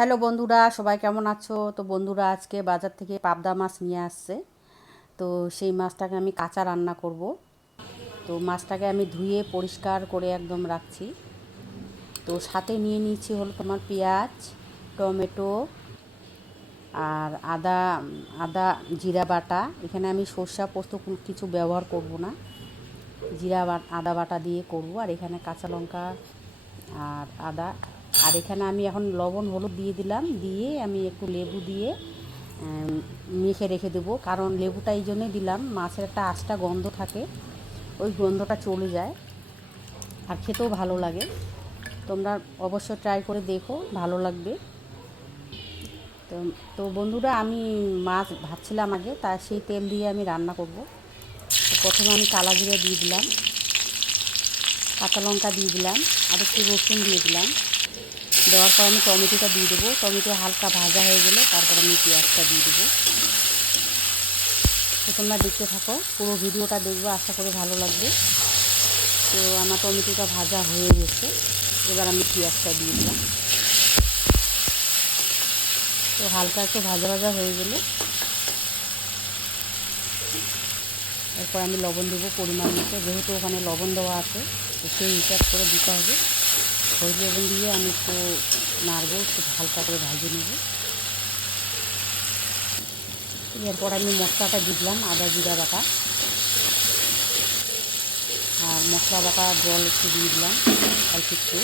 Hello বন্ধুরা, সবাই কেমন আছো? তো বন্ধুরা, আজকে বাজার থেকে পাবদা মাছ নিয়ে আসছে। তো সেই মাছটাকে আমি কাঁচা রান্না করব। তো মাছটাকে আমি ধুয়ে পরিষ্কার করে একদম রাখছি। তো সাথে নিয়ে নিয়েছি হলো তোমার পেঁয়াজ, টমেটো আর আদা আদা জিরা বাটা। এখানে আমি সর্ষা পোস্ত কিছু ব্যবহার করব না, আদা বাটা দিয়ে করব। আর এখানে কাঁচা লঙ্কা আর আদা। আর এখানে আমি এখন লবণ হলুদ দিয়ে দিলাম, দিয়ে আমি একটু লেবু দিয়ে মেখে রেখে দেবো। কারণ লেবুটা এই জন্যই দিলাম, মাছের একটা আঁচটা গন্ধ থাকে, ওই গন্ধটা চলে যায় আর খেতেও ভালো লাগে। তোমরা অবশ্য ট্রাই করে দেখো, ভালো লাগবে। তো তো বন্ধুরা, আমি মাছ ভাজছিলাম আগে, তা সেই তেল দিয়ে আমি রান্না করব। তো প্রথমে আমি কালা জিরে দিয়ে দিলাম, কাঁচা লঙ্কা দিয়ে দিলাম, আর একটু রসুন দিয়ে দিলাম। দেওয়ার পর আমি টমেটোটা দিয়ে দেবো। টমেটো হালকা ভাজা হয়ে গেলে তারপর আমি পেঁয়াজটা দিয়ে দেবো। তো তোমরা দেখতে থাকো, পুরো ভিডিওটা দেখবো, আশা করি ভালো লাগবে। তো আমার টমেটোটা ভাজা হয়ে গেছে, এবার আমি পেঁয়াজটা দিয়ে দিলাম। তো হালকা একটু ভাজা ভাজা হয়ে গেলে এরপর আমি লবণ দেবো পরিমাণ মতো, যেহেতু ওখানে লবণ দেওয়া আছে, তো সেই হিসাব করে দিতে হবে। হলুদ লবণ দিয়ে আমি একটু নাড়বো, একটু হালকা করে ভাজে নেব। এরপর আমি মশলাটা দিলাম, আদা জিরা বাটা আর মশলা বাটা জল একটু দিয়ে দিলাম, অল্প একটু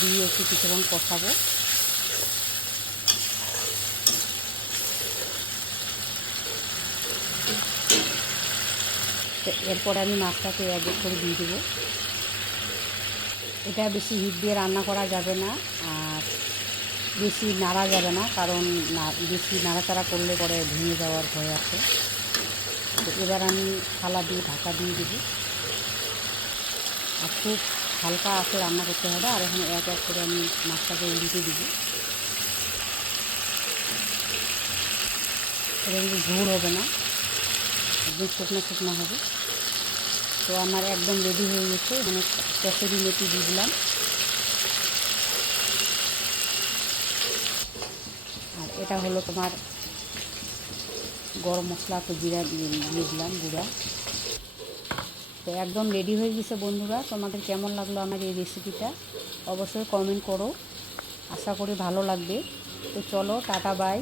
দিয়ে একটু কিছুক্ষণ কষাবো। এরপরে আমি মাছটাকে এক এক করে দিয়ে দেবো। এটা বেশি হিট দিয়ে রান্না করা যাবে না, আর বেশি নাড়া যাবে না, কারণ বেশি নাড়াচাড়া করলে পরে ভেঙে যাওয়ার ভয় আছে। তো এবার আমি থালা দিয়ে ঢাকা দিয়ে দেবো, আর খুব হালকা আঁচে রান্না করতে হবে। আর এখানে এক এক করে আমি মাছটাকে উল্টে দেবো। এটা কিন্তু ঝোল হবে না, একদম শুকনো শুকনো হবে। তো আমার একদম রেডি হয়ে গেছে। এখানে কসুরি মেথি দিয়ে দিলাম, আর এটা হলো তোমার গরম মশলা, তো জিরা দিয়ে দিলাম গুঁড়া। তো একদম রেডি হয়ে গেছে বন্ধুরা। তোমাদের কেমন লাগলো আমার এই রেসিপিটা অবশ্যই কমেন্ট করো, আশা করি ভালো লাগবে। তো চলো, টাটা বাই।